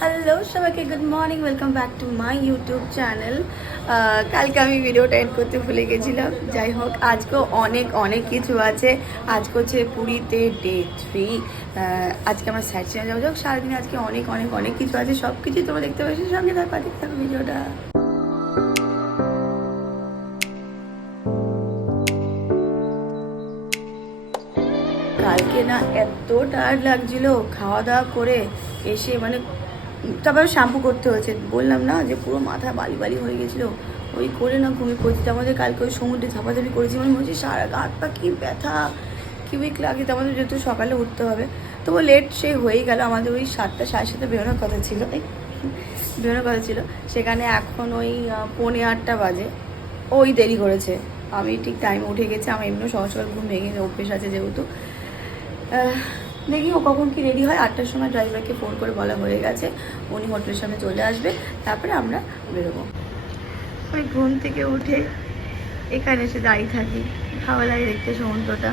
Hello সবাইকে good morning, welcome back to my YouTube channel. কালকে আমি ভিডিওটা এড করতে ভুলে গেছিলাম। যাই হোক, আজকেও অনেক অনেক কিছু আছে। আজকে হচ্ছে পুরীতে ডে 3। আজকে আমরা সাইড সিনে যাবো। যাক, সারাদিনে আজকে অনেক অনেক অনেক কিছু আছে। সব কিছুই তোমরা দেখতে পাচ্ছি। সঙ্গে দেখতে থাকো ভিডিওটা। কালকে না এত টায়ার্ড লাগছিল, খাওয়া দাওয়া করে এসে মানে তারপরে শ্যাম্পু করতে হয়েছে। বললাম না যে পুরো মাথা বালি বালি হয়ে গেছিলো, ওই করে না ঘুমিয়ে পড়ছি। আমাদের কালকে ওই সমুদ্রে ঝাপাঝাপি করেছি, মানে মনে হচ্ছে সারা গা হাত পা কী ব্যথা, কী উইক লাগে। তো আমাদের যেহেতু সকালে উঠতে হবে, তবু লেট সে হয়েই গেল। আমাদের ওই 7টা সাড়ে 7টায় বেরোনোর কথা ছিল, সেখানে এখন ওই 7:45 বাজে। ওই দেরি করেছে, আমি ঠিক টাইমে উঠে গেছি। আমার এমনিও সকাল সকাল ঘুম ভেঙে অভ্যেস আছে যেহেতু। দেখি ও কখন কি রেডি হয়। 8টার সময় ড্রাইভারকে ফোন করে বলা হয়ে গেছে, উনি হোটেলের সামনে চলে আসবে, তারপরে আমরা বেরোবো। ওই ঘুম থেকে উঠে এখানে এসে দাঁড়িয়ে থাকি, ভালো লাগে দেখতে সমুদ্রটা।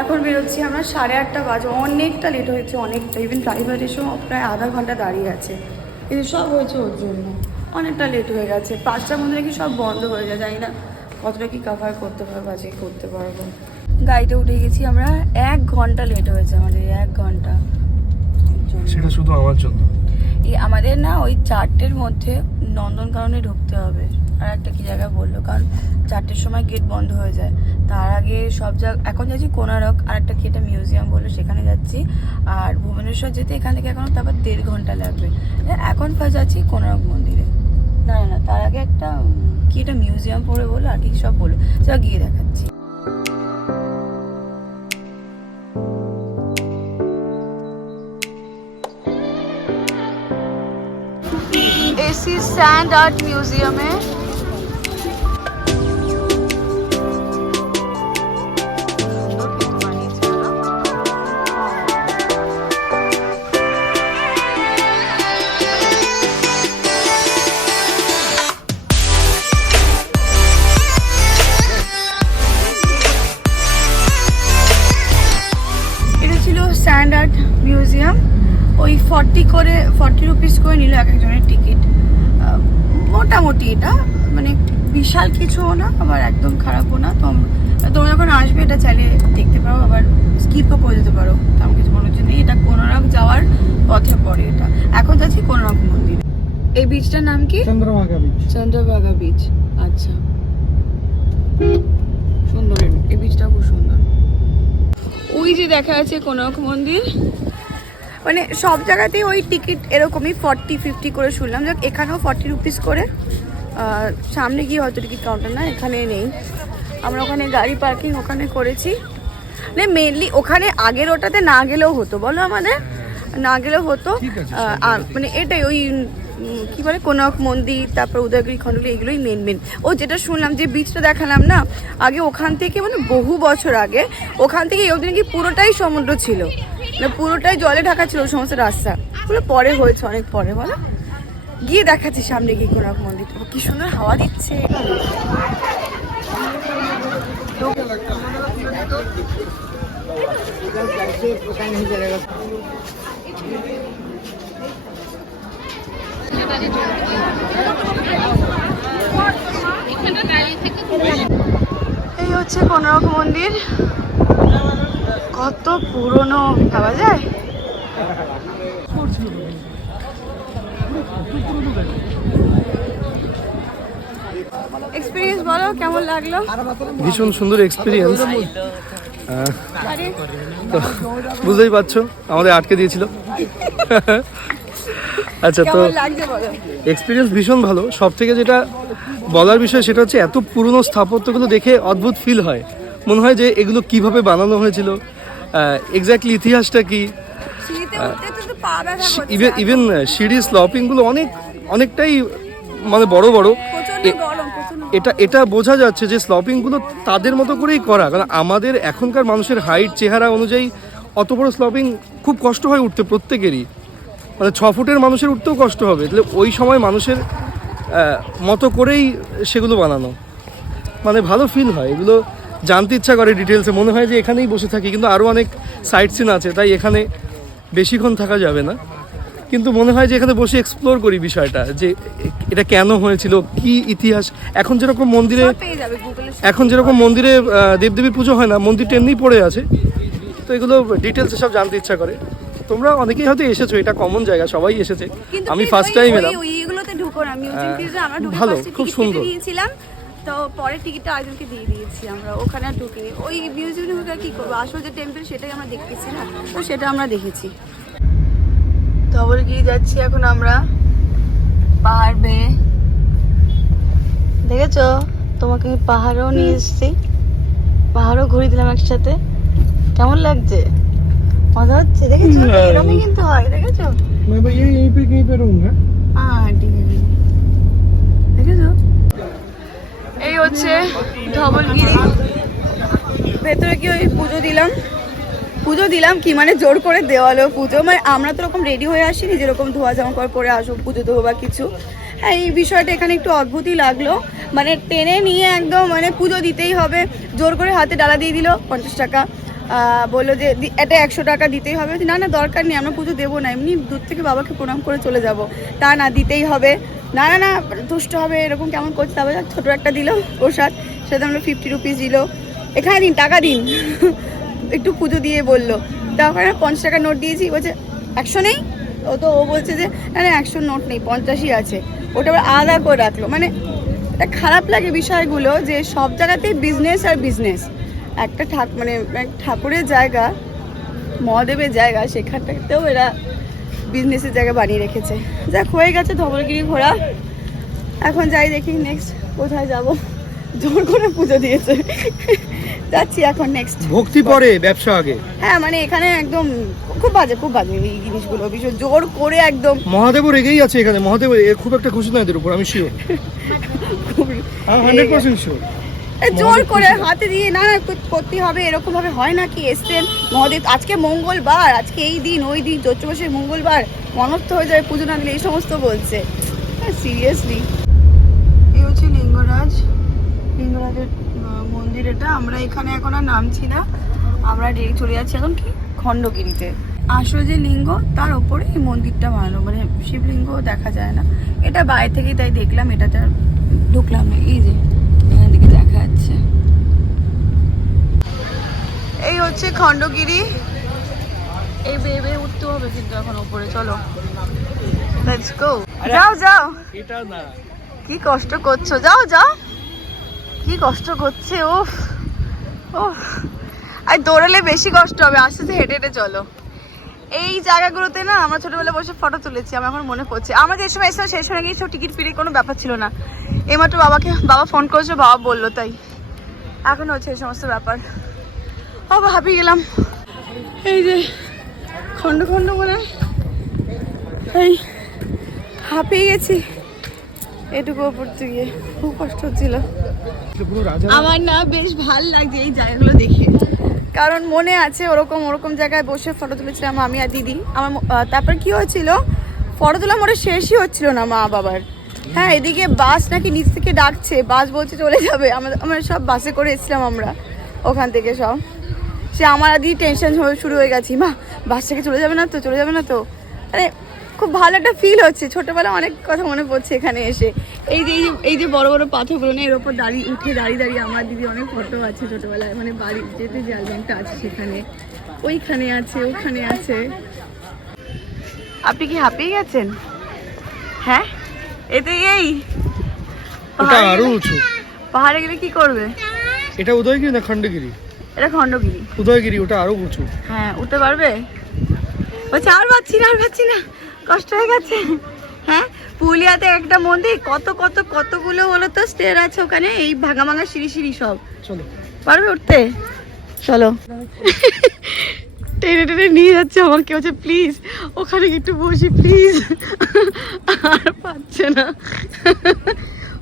এখন বেরোচ্ছি আমরা, 8:30 বাজে। অনেকটা লেট হয়েছে, অনেকটা। ইভেন ড্রাইভার এসেও প্রায় আধা ঘন্টা দাঁড়িয়ে আছে। কিন্তু সব হয়েছে ওর জন্য, অনেকটা লেট হয়ে গেছে। 5টার মধ্যে নাকি সব বন্ধ হয়ে যায়, জানি না কতটা কি কভার করতে পারবো, আজকে করতে পারবো। গাড়িতে উঠে গেছি আমরা, 1 ঘন্টা লেট হয়েছে আমাদের, 1 ঘন্টা। সেটা শুধু আমার জন্য। আমাদের না ওই 4টের মধ্যে নন্দনকাননে ঢুকতে হবে। আর একটা কি জায়গা বললো, কারণ 4টের সময় গেট বন্ধ হয়ে যায়। তার আগে সব জায়গা, এখন যাচ্ছি কোনারক, আর একটা কি একটা মিউজিয়াম বললো, সেখানে যাচ্ছি। আর ভুবনেশ্বর যেতে এখান থেকে এখনও তারপর 1.5 ঘন্টা লাগবে। এখন যাচ্ছি কোনারক মন্দিরে। না না, তার আগে একটা কি একটা মিউজিয়াম পড়ে বললো, আর কি সব বললো, যা গিয়ে দেখাচ্ছি। এসি স্যান্ড আর্ট মিউজিয়ামে এটা ছিল স্যান্ড আর্ট মিউজিয়াম। ওই 40 রুপিস করে নিল এক একজনের টিকিট। মোটামুটি এটা মানে বিশাল কিছুও না, আবার একদম খারাপও না। তোমরা যখন আসবে এটা চাইলে দেখতে পারো, আবার স্কিপও করে যেতে পারো, তেমন কিছু কোনো কিছু নেই। এটা কোনারক যাওয়ার পথে পড়ে। এটা এখন যাচ্ছি কোনারক মন্দির। এই বিচটার নাম কি? চন্দ্রভাগা বিচ। আচ্ছা, সুন্দর, এই বিচটা খুব সুন্দর। ওই যে দেখা যাচ্ছে কোনারক মন্দির। মানে সব জায়গাতেই ওই টিকিট এরকমই 40-50 করে শুনলাম। যাক, এখানেও 40 রুপিস করে। সামনে গিয়ে হয়তো টিকিট কাউন্টার না, এখানে নেই। আমরা ওখানে গাড়ি পার্কিং ওখানে করেছি। মানে মেনলি ওখানে আগের ওটাতে না গেলেও হতো, বলো আমাদের না গেলেও হতো। মানে এটাই ওই কি বলে কোনারক মন্দির, তারপর উদয়গিরি, খণ্ডগিরি, এগুলোই মেন। ও যেটা শুনলাম যে বিচটা দেখালাম না আগে, ওখান থেকে মানে বহু বছর আগে ওখান থেকে এই অবধি নাকি পুরোটাই সমুদ্র ছিল, মানে পুরোটাই জলে ঢাকা ছিল সমস্ত রাস্তা। পুরো পরে হয়েছে, অনেক পরে। বলো, গিয়ে দেখাচ্ছি সামনে গিয়ে কোনারক মন্দির। কি সুন্দর হাওয়া দিচ্ছে। এই হচ্ছে কোনারক মন্দির। কত পুরনো ভাবা যায়। এক্সপিরিয়েন্স বলো, কেমন লাগলো? ভীষণ সুন্দর এক্সপিরিয়েন্স। তো বুঝতেই পারছো আমাদের আটকে দিয়েছিল। আচ্ছা, তো এক্সপিরিয়েন্স ভীষণ ভালো। সব থেকে যেটা বলার বিষয় সেটা হচ্ছে এত পুরনো স্থাপত্যগুলো দেখে অদ্ভুত ফিল হয়। মনে হয় যে এগুলো কিভাবে বানানো হয়েছিল, এক্স্যাক্টলি ইতিহাসটা কি। ইভেন সিঁড়ি স্লপিংগুলো অনেকটাই মানে বড় বড়। এটা বোঝা যাচ্ছে যে স্লপিংগুলো তাদের মতো করেই করা, কারণ আমাদের এখনকার মানুষের হাইট চেহারা অনুযায়ী অত বড় স্লপিং খুব কষ্ট হয় উঠতে প্রত্যেকেরই। মানে 6 ফুটের মানুষের উঠতেও কষ্ট হবে, তাহলে ওই সময় মানুষের মতো করেই সেগুলো বানানো। মানে ভালো ফিল হয়, এগুলো জানতে ইচ্ছা করে ডিটেলসে। মনে হয় যে এখানেই বসে থাকি, কিন্তু আরও অনেক সাইট সিন আছে, তাই এখানে বেশিক্ষণ থাকা যাবে না, কিন্তু মনে হয় যে এখানে বসে এক্সপ্লোর করি বিষয়টা, যে এটা কেন হয়েছিল, কি ইতিহাস। এখন যেরকম মন্দিরে দেবদেবীর পুজো হয় না, মন্দিরটা এমনিই পড়ে আছে, তো এগুলো ডিটেলসে সব জানতে ইচ্ছা করে। তোমরা অনেকেই হয়তো এসেছো, এটা কমন জায়গা, সবাই এসেছে, আমি ফার্স্ট টাইম এলাম। ওইগুলোতে ঢুকো না, মিউজিয়াম ফিউজিয়াম আমরা ঢুকে ভালো, খুব সুন্দর। দিয়েছিলাম, তো পরে টিকিটটা আরেকজনকে দিয়ে দিয়েছি আমরা, ওখানে আর ঢুকিনি। ওই মিউজিয়ামে ঢুকে কি করবো, আসল যে টেম্পল সেটাই আমরা দেখতেছি না, তো সেটা আমরা দেখেছি। ধবলগিরি যাচ্ছি এখন আমরা, পাহাড় বেয়ে। দেখেছো, তোমাকে পাহাড়ও নিয়ে এসেছি, পাহাড়ও ঘুরিয়ে দিলাম একসাথে। কেমন লাগছে? মজা হচ্ছে? দেখেছো এরকমই কিন্তু হয়, দেখেছো? হ্যাঁ ঠিক আছে, দেখেছো? এই হচ্ছে ধবলগিরি। ভেতরে কি ওই পুজো দিলাম কি মানে জোর করে দেওয়ালো পুজো, মানে আমরা তো ওরকম রেডি হয়ে আসিনি যেরকম ধোয়া জামা কাপড় পরে আসো পুজো দেবো বা কিছু। হ্যাঁ, এই বিষয়টা এখানে একটু অদ্ভুতই লাগলো, মানে টেনে নিয়ে একদম মানে পুজো দিতেই হবে, জোর করে হাতে ডালা দিয়ে দিল 50 টাকা, বললো যে এটা 100 টাকা দিতেই হবে। না না, দরকার নেই, আমরা পুজো দেবো না, এমনি দূর থেকে বাবাকে প্রণাম করে চলে যাব। তা না, দিতেই হবে, না না না তুষ্ট হবে, এরকম কেমন করছে। তারপরে ছোটো একটা দিল প্রসাদ, সেটা আমরা 50 রুপিস দিল। এখানে দিন, টাকা দিন, একটু পুজো দিয়ে বললো। তখন 50 টাকা নোট দিয়েছি, বলছে 100 নেই। ও বলছে যে না না 100 নোট নেই, 50ই আছে। ওটা আবার আলাদা করে রাখলো। মানে এটা খারাপ লাগে বিষয়গুলো, যে সব জায়গাতেই বিজনেস আর বিজনেস। একটা মানে ঠাকুরের জায়গা, মহাদেবের জায়গা, সেখানটাতেও এরা বিজনেসের জায়গা বানিয়ে রেখেছে। যাক, হয়ে গেছে ধবলগিরি ঘোরা, এখন যাই দেখি নেক্সট কোথায় যাব। জোর করে পুজো দিয়েছে, যাচ্ছি এখন নেক্সট। ভক্তি পরে, ব্যবসা আগে। হ্যাঁ, মানে এখানে একদম খুব বাজে এই জিনিসগুলো, ভীষণ জোর করে একদম। মহাদেবও রেগেই আছে এখানে, মহাদেব খুব একটা খুশি না এদের উপর, আমি শিওর, 100% শিওর। জোর করে হাতে দিয়ে না না করতে হবে, এরকম ভাবে হয় নাকি? এসছেন মহাদেব, আজকে মঙ্গলবার, আজকে এই দিন ওই দিন, চৈত্র মাসের মঙ্গলবার, মনস্থ হয়ে যাবে পুজো না দিলে, এই সমস্ত বলছে। সিরিয়াসলি। এই হচ্ছে লিঙ্গরাজের মন্দির। এটা আমরা এখানে এখন আর নামছি না, আমরা ডিরেক্ট চলে যাচ্ছি এখন কি খণ্ডগিরিতে। আসল যে লিঙ্গ তার ওপরে এই মন্দিরটা বানানো, মানে শিবলিঙ্গ দেখা যায় না, এটা বাইরে থেকেই তাই দেখলাম, এটাতে ঢুকলাম না। এই যে এখান থেকে দেখা যাচ্ছে, এই হচ্ছে খণ্ডগিরি। এই বেয়ে উঠতে হবে কিন্তু এখন উপরে, চলো লেটস গো। যাও এটা না, কি কষ্ট করছো, যাও কি কষ্ট করছে। ওফ, আর দৌড়ালে বেশি কষ্ট হবে, আস্তে আস্তে হেঁটে হেঁটে চলো। এই জায়গাগুলোতে না আমরা ছোটবেলায় বসে ফটো তুলেছি, আমার এখন মনে পড়ছে। আমরা যে সময় এসেছিলাম সেই সময় গিয়ে টিকিট ফিরে কোনো ব্যাপার ছিল না, এইমাত্র বাবা ফোন করেছে, বাবা বললো, তাই এখন হচ্ছে এই সমস্ত ব্যাপার। হাঁপিয়ে গেলাম। এই যে খন্ড মনে হয়, এই হাঁপিয়ে গেছি এটুকু পড়তে গিয়ে, খুব কষ্ট হচ্ছিল। আমার না বেশ ভাল লাগছে এই জায়গাগুলো দেখে, কারণ মনে আছে ওরকম জায়গায় বসে ফটো তুলেছিলাম আমি আর দিদি। তারপর কি হয়েছিল, ফটো তোলা মোটে শেষই হচ্ছিল না মা বাবার। হ্যাঁ, এদিকে বাস নাকি নিচ থেকে ডাকছে, বাস বলছে চলে যাবে। আমরা সব বাসে করে এসেছিলাম আমরা ওখান থেকে সব। সে আমার আর দিদি টেনশন শুরু হয়ে গেছি, মা বাস থেকে চলে যাবে না তো। আরে খুব ভালো একটা ফিল হচ্ছে, ছোটবেলা অনেক কথা মনে পড়ছে এখানে এসে। এই যে বড় বড় পাথরগুলো নেই, এর ওপর দাঁড়িয়ে আমার দিদি অনেক ফটো আছে ছোটবেলায়, মানে বাড়ি যেতে যে অ্যালবামটা আছে সেখানে, ওইখানে আছে, ওখানে আছে। আপনি কি হাঁপিয়ে গেছেন? হ্যাঁ, এতে এই পাহাড়ে গেলে কি করবে? এটা উদয়গিরি না খণ্ডগিরি? এটা খণ্ডগিরি। উদয়গিরি ওটা আরো উঁচু। হ্যাঁ, উঠতে পারবে? বলছে আর পাচ্ছি না, কষ্ট হয়ে গেছে। হ্যাঁ, পুরুলিয়াতে একটা মন্দির, কতগুলো হলো তো স্টেয়ার আছে ওখানে, এই ভাঙা সিঁড়ি সব। চলো, পারবে উঠতে? চলো। টেনে নিয়ে যাচ্ছে আমাকে, হচ্ছে প্লিজ ওখানে একটু বসি প্লিজ, আর পাচ্ছে না,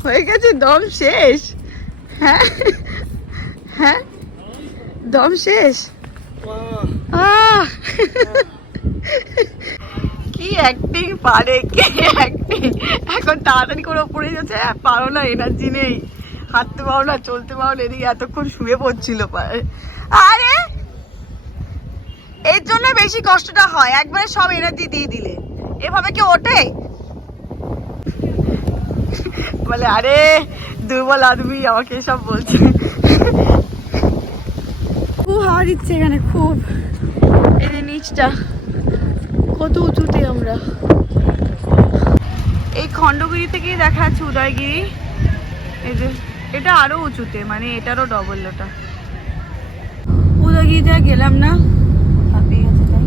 হয়ে গেছে দম শেষ। হ্যাঁ দম শেষ। কি অ্যাক্টিং পারে, কি অ্যাক্টিং! এখন তাড়াতাড়ি করে পড়ে যাচ্ছে, পারো না, এনার্জি নেই, হাঁটতে পারো না, চলতে পারো না, এদিকে এতক্ষণ শুয়ে পড়ছিল পারে। আরে এর জন্য বেশি কষ্টটা হয়, একবারে সব এনার্জি দিয়ে দিলে। এভাবে কি ওঠে? বলে আরে দুর্বল আদমি আমাকে সব বলছে। খুব হাওয়া দিচ্ছে এখানে, খুব। এই যে নিচটা কত উঁচুতে আমরা। এই খণ্ডগিরি থেকেই দেখা যাচ্ছে উদয়গিরি। এই যে এটা আরো উঁচুতে, মানে এটারও ডবল ওটা। উদয়গিরিতে গেলাম না, হাঁপিয়ে গেছে তাই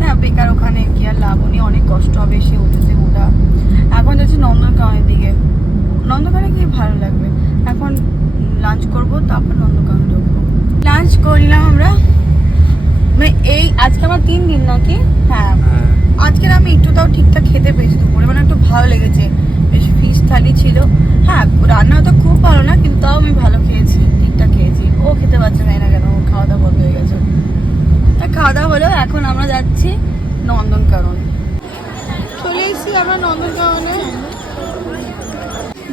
না, বেকার ওখানে কি আর লাভ নেই, অনেক কষ্ট হবে সে উঠেছে ওটা। এখন যাচ্ছি নন্দনকাননের দিকে। নন্দনকাননে গিয়ে ভালো লাগবে। এখন লাঞ্চ করব, তারপর নন্দনকানন ঢুকবো। লাঞ্চ করলাম আমরা, মানে এই আজকে আমার 3 দিন নাকি। হ্যাঁ, আজকে আমি একটু তাও ঠিকঠাক খেতে পেয়েছি দুপুরে, মানে একটু ভালো লেগেছে। বেশ ফিশ থালি ছিল। হ্যাঁ, রান্না তো খুব ভালো না, কিন্তু তাও আমি ভালো খেয়েছি, ঠিকঠাক খেয়েছি। ও খেতে পারছে না কেন, ও খাওয়া দাওয়া বন্ধ হয়ে গেছে। খাওয়া দাওয়া হলো, এখন আমরা যাচ্ছি নন্দনকানন। চলে এসেছি আমরা নন্দনকাননে,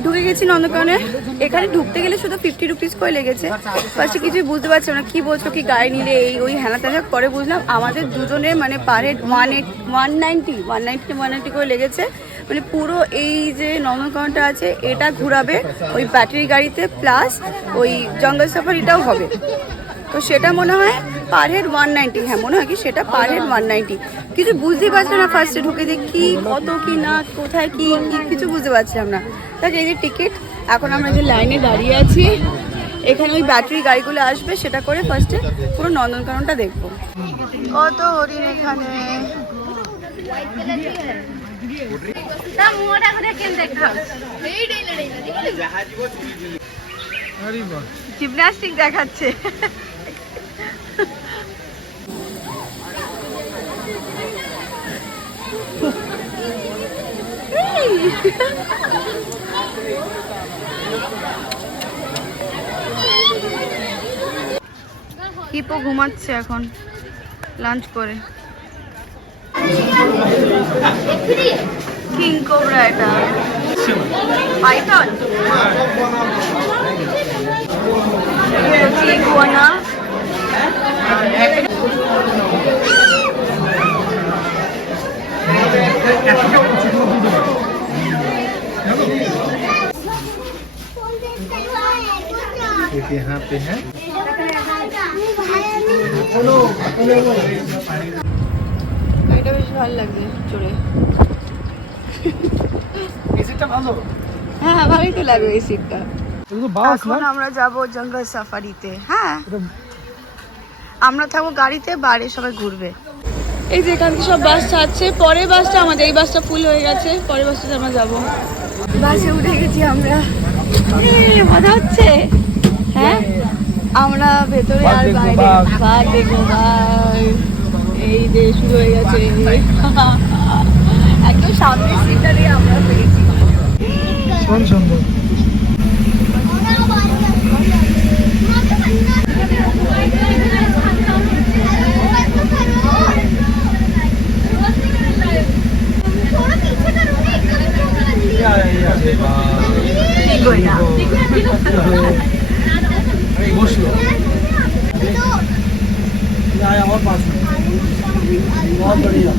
ঢুকে গেছি নন্দনকাননে। এখানে ঢুকতে গেলে শুধু 50 রুপিস করে লেগেছে। ফার্স্টে কিছুই বুঝতে পারছি না, কি বলছো কি গায়ে নিলে এই ওই হ্যানা ত্যানা। পরে বুঝলাম আমাদের দুজনের মানে পার হেড 190 করে লেগেছে। মানে পুরো এই যে নন্দনকাননটা আছে এটা ঘুরাবে ওই ব্যাটারি গাড়িতে, প্লাস ওই জঙ্গল সাফারিটাও হবে। তো সেটা মনে হয় পার হেড 190। হ্যাঁ মনে হয় কি সেটা পার হেড 190। কিছু বুঝতেই পারছি না ফার্স্টে ঢুকে, যে কি কত কি না কোথায় কি কিছু বুঝতে পারছিলাম না। তাই এই যে টিকিট, এখন আমরা যে লাইনে দাঁড়িয়ে আছি, এখানে ওই ব্যাটারি গাড়িগুলো আসবে, সেটা করে ফার্স্টে পুরো নন্দনকাননটা দেখবো। কত হরিণ এখানে। জিমন্যাস্টিক দেখাচ্ছে। হিপো ঘুমাচ্ছে এখন লাঞ্চ করে। কিং কোবরা, এটা পাইথন, ইগুয়ানা। यहाँ पे है এটা বেশ ভালো লাগছে চড়ে। এসিটা ভালো। হ্যাঁ ভালোই তো লাগবে এই সিটটা। এগুলো বাস না, এখন আমরা যাব জঙ্গল সাফারিতে। হ্যাঁ, আমরা থাকবো গাড়িতে, বাইরে সবাই ঘুরবে। এই যে এখান থেকে সব বাস ছাড়ছে, পরের বাসটা আমাদের, এই বাসটা ফুল হয়ে গেছে, পরের বাসটাতে আমরা যাবো। বাসে উঠে গেছি আমরা, মজা হচ্ছে। হ্যাঁ, আমরা ভেতরে আর বাইরে বাঘ দেখবো, বাঘ। এই যে শুরু হয়ে গেছে, একদম সামনের সিটটা দিয়ে আমরা পেয়েছি। সুন্দর। বসলো और पास में बहुत बढ़िया।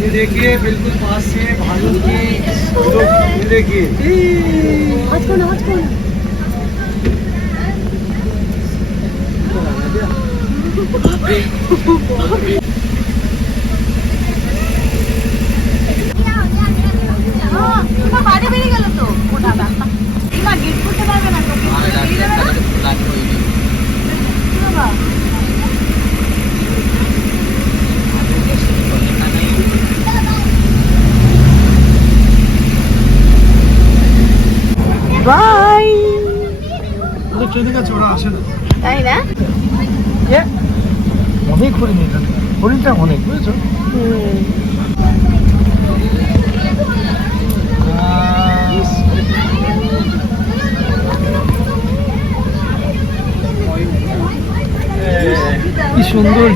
ये देखिए बिल्कुल पास से भालू की, ये देखिए आज कौन বাইরে বেরিয়ে গেল তো ও দাদা, না গেট করতে পারবে না তো, বাই। ট্রেনে কাছে ওরা আসে না, তাই না? অনেক হরিণ এখানে, হরিণটা অনেক, বুঝেছো?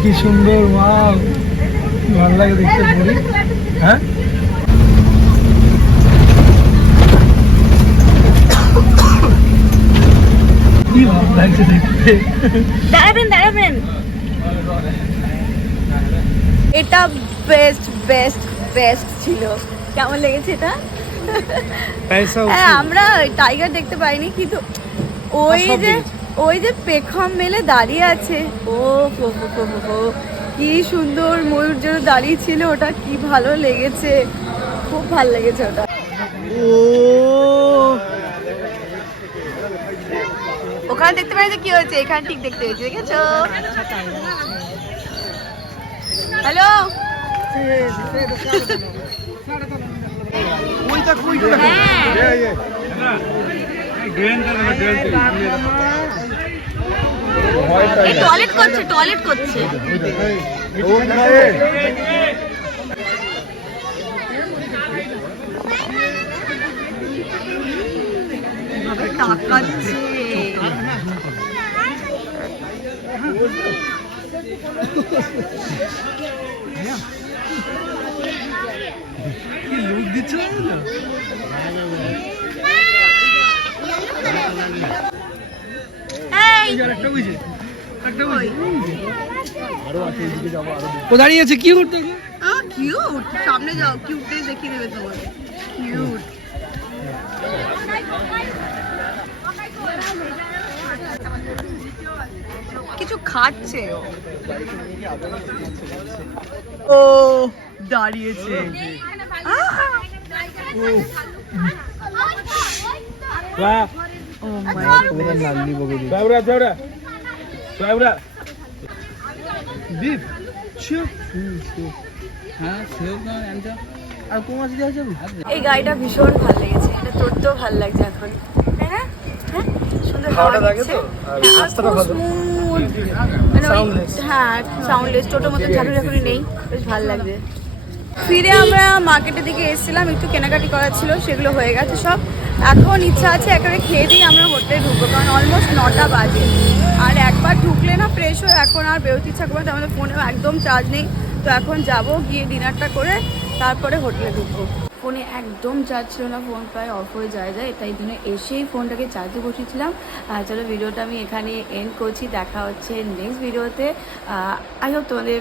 কি সুন্দর, ওয়াও, ভালো লাগে দেখতে হরিণ। হ্যাঁ, লাগছে দেখতে। দাঁড়াবেন এটা বেস্ট বেস্ট বেস্ট ছিল। কেমন লেগেছে এটা? হ্যাঁ, আমরা টাইগার দেখতে পাইনি, কিন্তু ওই যে পেখম মেলে দাঁড়িয়ে আছে, ও কি সুন্দর ময়ূর যেন দাঁড়িয়ে ছিল, ওটা কি ভালো লেগেছে, খুব ভালো লেগেছে ওটা। ওখানে দেখতে পাই যে কি হয়েছে, এখানে ঠিক দেখতে হয়েছে, দেখেছো? হ্যালো, টয়লেট করছে। তাকাচ্ছে। কি লুক দিচ্ছে না? ও দাঁড়িয়ে আছে, কি করতে? কিউট, সামনে যাও, কিউটনেস দেখিয়ে দেবে তোমার। কিউট। কিছু খাচ্ছে ও, দাঁড়িয়েছে। এই গাড়িটা ভীষণ ভালো লেগেছে, এটা চড়তেও ভালো লাগছে এখন। হ্যাঁ, সুন্দর হাওয়া দিচ্ছে, স্মুথ, হ্যাঁ সাউন্ডলেস, টোটোর মতো ঝাঁকুনি নেই, বেশ ভালো লাগছে। ফিরে আমরা মার্কেটের দিকে এসেছিলাম, একটু কেনাকাটি করার ছিল, সেগুলো হয়ে গেছে সব। এখন ইচ্ছা আছে একেবারে খেয়ে দিয়ে আমরা হোটেলে ঢুকবো, কারণ অলমোস্ট 9টা বাজে। আর একবার ঢুকলে না ফ্রেশ হয়ে এখন আর বেরোতে ইচ্ছা করবে না, আমাদের ফোনেও একদম চার্জ নেই। তো এখন যাব, গিয়ে ডিনারটা করে তারপরে হোটেলে ঢুকবো। ফোনে একদম চার্জ ছিল না, ফোন প্রায় অফ হয়ে যায়, তাই জন্য এসেই ফোনটাকে চার্জে বসিয়েছিলাম। চলো ভিডিওটা আমি এখানে এন্ড করছি, দেখা হচ্ছে নেক্সট ভিডিওতে। আই হোপ তোমাদের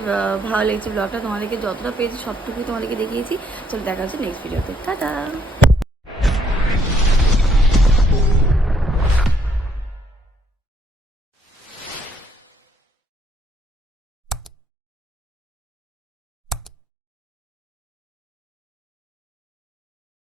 ভালো লেগেছে ব্লগটা, তোমাদেরকে যতটা পেয়েছি সবটুকুই তোমাদেরকে দেখিয়েছি। চলো দেখা হচ্ছে নেক্সট ভিডিওতে, টাটা।